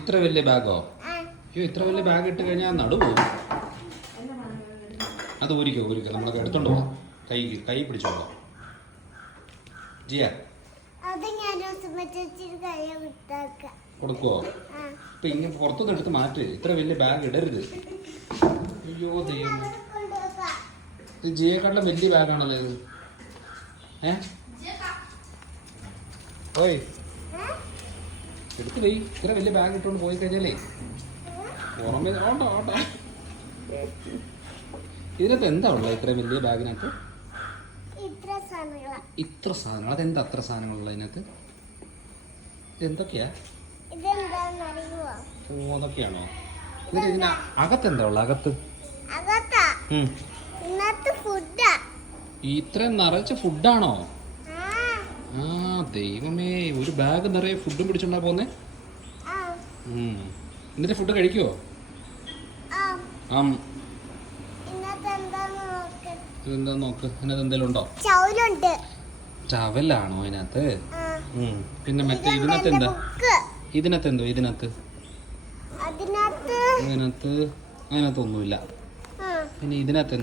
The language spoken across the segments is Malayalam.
ഇത്ര വലിയ ബാഗോ? അയ്യോ, ഇത്ര വലിയ ബാഗ് ഇട്ട് കഴിഞ്ഞാൽ നടുവോ? അത് ഊരിക്കോ നമ്മളൊക്കെ എടുത്തോണ്ട് പോവാം. കൈ പിടിച്ചോളാം. ജിയ കൊടുക്കുവോ? ഇപ്പൊ ഇങ്ങനെ പുറത്തുനിന്ന് എടുത്ത് മാറ്റ്. ഇത്ര വലിയ ബാഗ് ഇടരുത്. അയ്യോ ദൈവം, ഇത് ജിയെക്കാട്ടിലും വലിയ ബാഗാണല്ലോ ഇത്. ഓയ് എടുത്ത് പോയി. ഇത്ര വലിയ ബാഗ് ഇട്ടുകൊണ്ട് പോയി കഴിഞ്ഞാലേ പുറമേ ഓട്ടോ. ഇതിനകത്ത് എന്താ ഉള്ളത്? ഇത്ര വലിയ ബാഗിനകത്ത് ഇത്ര സാധനങ്ങൾ. അതെന്താ അത്ര സാധനങ്ങളുള്ള ഇതിനകത്ത്? ഇതെന്തൊക്കെയാ? അതൊക്കെയാണോ? എന്നിട്ട് ഇതിന് അകത്തെന്താ ഉള്ള? അകത്ത് ഇത്രയും നിറച്ച ഫുഡാണോ? ആ ദൈവമേ, ഒരു ബാഗ് നിറയെ ഫുഡും പിടിച്ചോണ്ടാ പോന്നെ. എന്നിട്ട് ഫുഡ് കഴിക്കുവോ? ഇതെന്താ നോക്ക്. ഇതിനകത്ത് എന്തെങ്കിലും ഉണ്ടോ? ചവലാണോ അതിനകത്ത്? പിന്നെ മറ്റേ ഇതിനകത്ത് എന്താ? അതിനകത്തൊന്നുമില്ല. പിന്നെ ഇതിനകത്ത്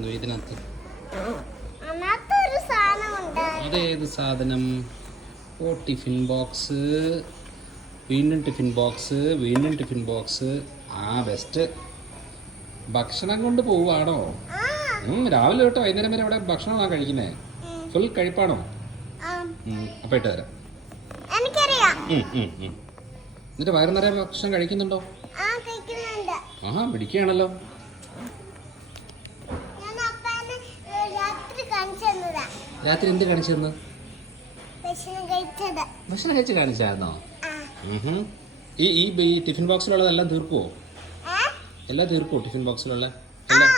അതേത് സാധനം? ഓ, ടിഫിൻ ബോക്സ്. വീണ്ടും ടിഫിൻ ബോക്സ്. ബെസ്റ്റ്. ഭക്ഷണം കൊണ്ട് പോവാണോ? രാവിലെ തൊട്ട് വൈകുന്നേരം വരെ ഇവിടെ ഭക്ഷണമാണോ കഴിക്കുന്നേ? ഫുൾ കഴിപ്പാണോ? അപ്പൊ ഇട്ട് തരാം. എന്നിട്ട് വയറ് നിറയെ ഭക്ഷണം കഴിക്കുന്നുണ്ടോ? പിടിക്കുകയാണല്ലോ. രാത്രി എന്ത് കാണിച്ചു തന്നു? ഭക്ഷണം കഴിച്ച് കാണിച്ചായിരുന്നോ? ഈ ടിഫിൻ ബോക്സിലുള്ളതെല്ലാം തീർക്കുവോ? എല്ലാം തീർക്കുവോ ടിഫിൻ ബോക്സിലുള്ള? എല്ലാം